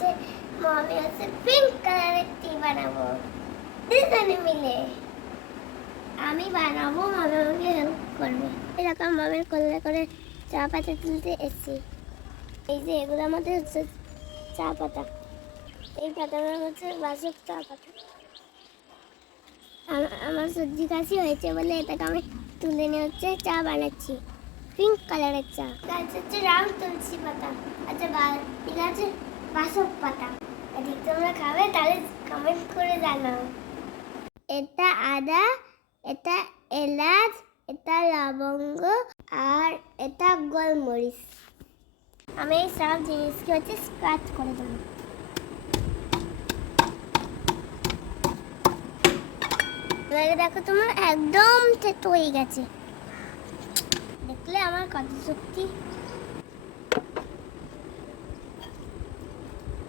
হচ্ছে মামি হচ্ছে পিঙ্ক কালারের টি বানাবো। দুজনে মিলে। আমি বানাবো, মামি আমাকে হেল্প করবে। এরকম মামির কোলে করে চা পাতা তুলতে এসেছি। এই যে এগুলোর মধ্যে হচ্ছে চা পাতা। এই পাতাগুলো হচ্ছে বাসক চা পাতা। আম- আমার সর্দি কাশি হয়েছে বলে এটাকে আমি তুলে নিয়ে হচ্ছে চা বানাচ্ছি। পিঙ্ক কালারের চা। গাছ হচ্ছে রাম তুলসী পাতা। আচ্ছা ঠিক আছে বাসক পাতা এদিক তোমরা খাবে, তাহলে কমেন্ট করে জানাও। এটা আদা, এটা এলাচ, এটা লবঙ্গ, আর এটা গোলমরিচ। আমি এই সব জিনিসকে হচ্ছে স্ক্রাচ করে দেবো। এবারে দেখো তোমার একদম তেতো হয়ে গেছে। দেখলে আমার কত শক্তি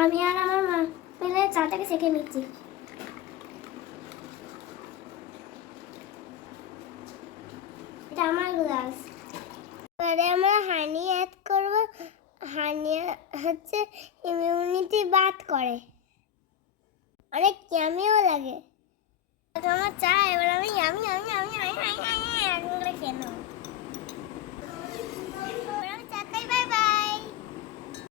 আমি আর আমার মা মিলে চাটাকে সেঁকে নিচ্ছি। এটা আমার গ্লাস এবারে আমরা হানি অ্যাড করব। হানি হচ্ছে ইমিউনিটি বাদ করে। অনেক ইয়ামিও লাগে। আমার চা, এবার আমি